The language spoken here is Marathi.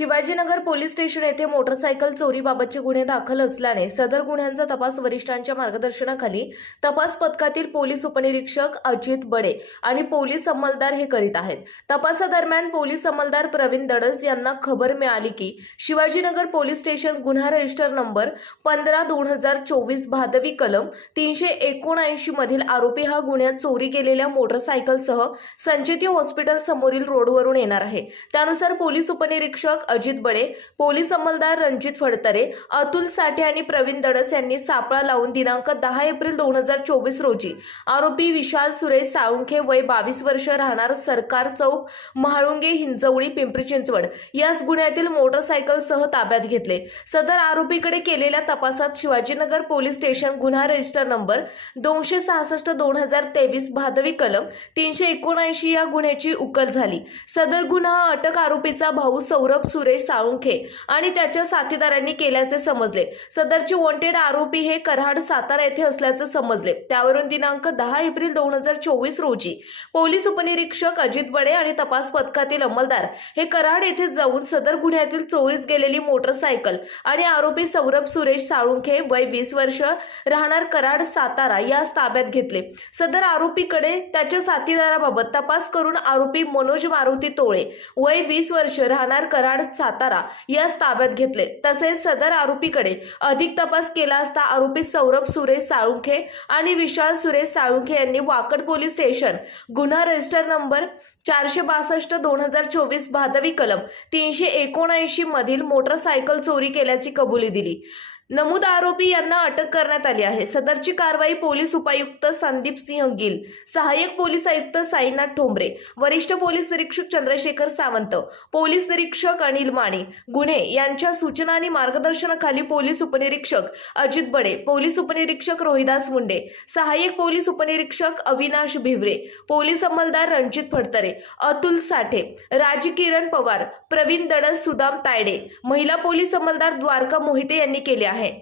शिवाजीनगर पोलीस स्टेशन येथे मोटरसायकल चोरीबाबतचे गुन्हे दाखल असल्याने सदर गुन्ह्यांचा तपास वरिष्ठांच्या मार्गदर्शनाखाली तपास पथकातील पोलीस उपनिरीक्षक अजित बडे आणि पोलीस अंमलदार हे करीत आहेत. तपासादरम्यान पोलीस अंमलदार प्रवीण दडस यांना खबर मिळाली की शिवाजीनगर पोलीस स्टेशन गुन्हा रजिस्टर नंबर पंधरा दोन हजार चोवीस भादवी कलम तीनशे एकोणऐंशी मधील आरोपी हा गुन्ह्यात चोरी केलेल्या मोटरसायकलसह संचेती हॉस्पिटल समोरील रोडवरून येणार आहे. त्यानुसार पोलीस उपनिरीक्षक अजित बडे पोलीस अंमलदार रणजित फडतरे अतुल साठे आणि प्रवीण दडस यांनी सापळा लावून दिनांक दहा एप्रिल दोन हजार चोवीस रोजी आरोपी विशाल सुरेश साळुंखे वय बावीस वर्ष राहणार सरकार चौक महाळुंगे हिंजवळी पिंपरी चिंचवड याच गुन्ह्यातील मोटरसायकलसह ताब्यात घेतले. सदर आरोपीकडे केलेल्या तपासात शिवाजीनगर पोलीस स्टेशन गुन्हा रजिस्टर नंबर दोनशे सहासष्ट दोन हजार तेवीस भादवी कलम तीनशे एकोणऐंशी या गुन्ह्याची उकल झाली. सदर गुन्हा अटक आरोपीचा भाऊ सौरभ सुरेश साळुंखे आणि त्याच्या साथीदारांनी केल्याचे समजले. सदरचे वॉन्टेड आरोपी हे कराड सातारा येथे असल्याचे समजले. त्यावरून दिनांक दहा एप्रिल दोन हजार चोवीस रोजी पोलीस उपनिरीक्षक अजित बडे आणि तपास पथकातील अंमलदार हे कराड येथे जाऊन सदर गुन्ह्यातील चोरीस गेलेली मोटरसायकल आणि आरोपी सौरभ सुरेश साळुंखे वय वीस वर्ष राहणार कराड सातारा यास ताब्यात घेतले. सदर आरोपीकडे त्याच्या साथीदाराबाबत तपास करून आरोपी मनोज मारुती तोळे वय वीस वर्ष राहणार कराड सातारा यास ताब्यात घेतले. तसेच सदर आरोपीकडे अधिक तपास केला असता आरोपी सौरभ सुरेश साळुंखे आणि विशाल सुरेश साळुंखे यांनी वाकड पोलीस स्टेशन गुन्हा रजिस्टर नंबर चारशे बासष्ट दोन हजार चोवीस भादवी कलम तीनशे एकोणऐंशी मधील मोटरसायकल चोरी केल्याची कबुली दिली. नमूद आरोपी यांना अटक करण्यात आली आहे. सदरची कारवाई पोलीस उपायुक्त संदीप सिंह गिल सहाय्यक पोलीस आयुक्त साईनाथ ठोंबरे वरिष्ठ पोलीस निरीक्षक चंद्रशेखर सावंत पोलीस निरीक्षक अनिल माने गुन्हे यांच्या सूचना आणि मार्गदर्शनाखाली पोलीस उपनिरीक्षक अजित बडे पोलीस उपनिरीक्षक रोहिदास मुंडे सहाय्यक पोलीस उपनिरीक्षक अविनाश भिवरे पोलीस अंमलदार रणजित फडतरे अतुल साठे राज किरण पवार प्रवीण दडस सुदाम तायडे महिला पोलीस अंमलदार द्वारका मोहिते यांनी केले आहे. Right.